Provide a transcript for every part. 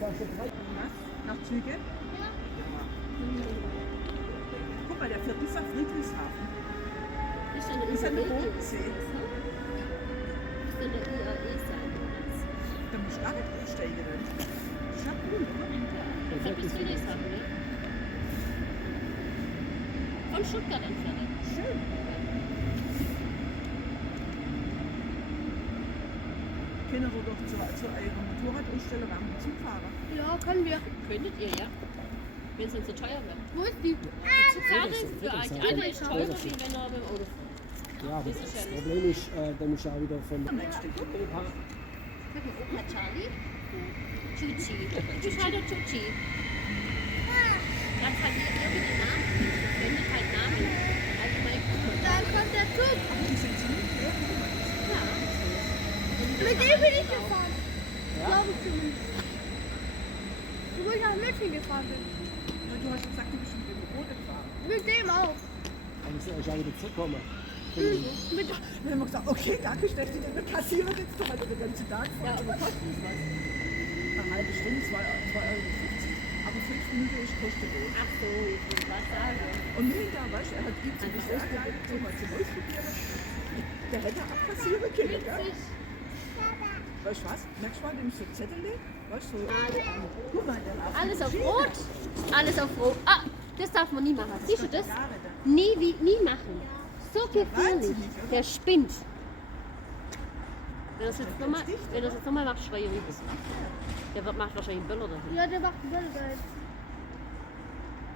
Nach Züge? Ja. Guck mal, der fährt bis nach Friedrichshafen. Ist an der Bis an den IAE. Bodensee. Ist an der IAE sein. Da musst du gar nicht umsteigen. Das ist ja cool, oder? Von bis Friedrichshafen, ne? Von Stuttgart entfernt. Schön. Können wir doch zu eurer Motorradausstellung am Zugfahrer. Ja, können wir. Könntet ihr, ja. Wenn es nicht so teuer wäre. Wo ist die? Zugfahrt für euch alle ist teurer, wie wenn ihr mit dem Auto fahrt. Ja, aber Das ist das ja nicht. Problem ist, da musst du auch wieder von Nächste Woche. Opa. Sag mal, Opa Charlie. Chuchi. Du bist halt der Chuchi. Das hat irgendeinen Namen. Das wendet halt Namen. Allgemein gut. Da kommt der Zug. Die sind ziemlich leer. Ja. Mit dem bin ich gefahren. Glaube ich zumindest. Wo ich nach München gefahren bin. Du hast gesagt, du bist mit dem Boot gefahren. Mit dem auch. Da muss ich auch wieder zurückkommen. Mit Dann haben wir gesagt, okay, danke, stell dich nicht kassieren jetzt doch halt den ganzen Tag vor. Ja, aber kostet es was? Eine halbe Stunde, 2,50 €. Aber 5 Minuten ist kostenlos. Ach so, ich will was sagen. Und hinter, weißt du, er hat ihn zum Ausprobieren, zum Ausprobieren. Der hätte abkassieren können, gell? Witzig. Weißt du was? Merkst du mal, dem so Zettel, weißt du, so, guck mal, der läuft Alles mit auf Schienen. Rot. Alles auf Rot. Ah, das darf man nie machen. Siehst du das? Nie machen. So gefährlich. Der spinnt. Wenn das jetzt nochmal macht, schreie ich rüber. Der macht wahrscheinlich einen Böller dahin. ja, der macht einen Böller dahin.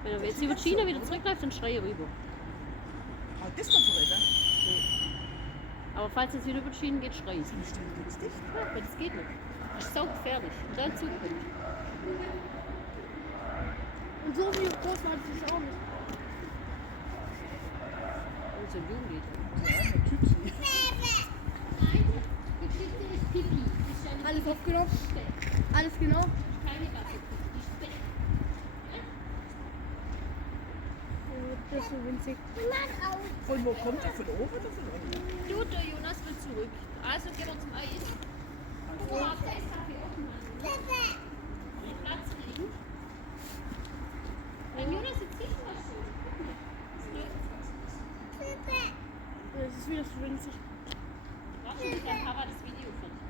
Wenn er jetzt über die Schiene wieder zurückläuft, dann schreie ich rüber. Ah, das ist doch verrückt, Aber falls es wieder über die Schienen geht, schreie ich. die Stimme geht's dicht. Ja, aber das geht nicht. Das ist so gefährlich. Und dann Zug kommt. Und so viel groß war das auch nicht. Und so ein Jugendlied. Ja, der Tützi. Nein, die Geschichte ist Pipi. Das ist ja nicht Alles aufgenommen. Speck. Alles genau. Keine Wasser. Die ist Speck. Das ist so winzig. Von wo kommt er? Von oben oder von unten? Du, der Jonas will zurück. Also gehen wir zum Eis. Wo habt ihr Kaffee offen? Den Platz kriegen. Wenn Jonas jetzt nicht was tut, guck mal. Das ist wieder so winzig. Warte, bis der Papa das Video fertig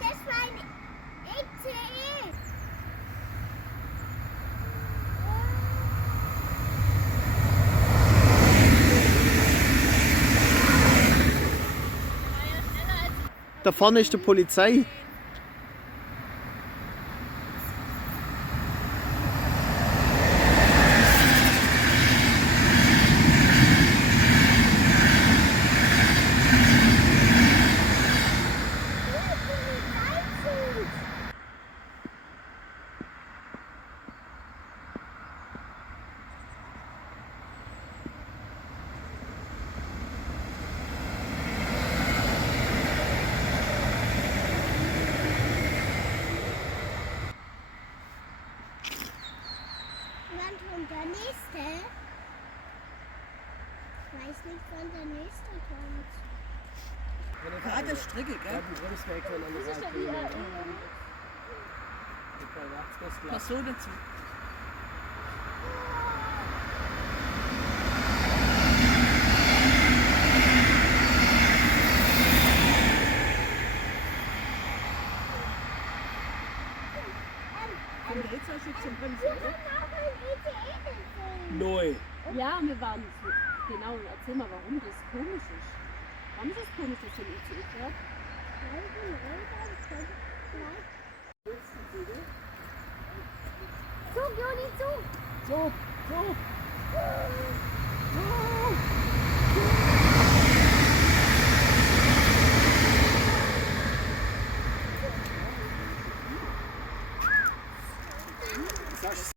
Das war ein ECE. Da vorne ist die Polizei. Wann kommt der nächste? Ich weiß nicht, wann der nächste kommt. Gerade Strecke, gell? Bremsweg, wenn er Das ist der IAE. Personenzug. Kommt der jetzt also zum Bremsen, oder? Neu. Ja, wir waren so. Genau, erzähl mal, warum das komisch ist. Warum ist das komisch, dass so ein ICE fährt? Zug, Joni, Zug! So, so. Zug!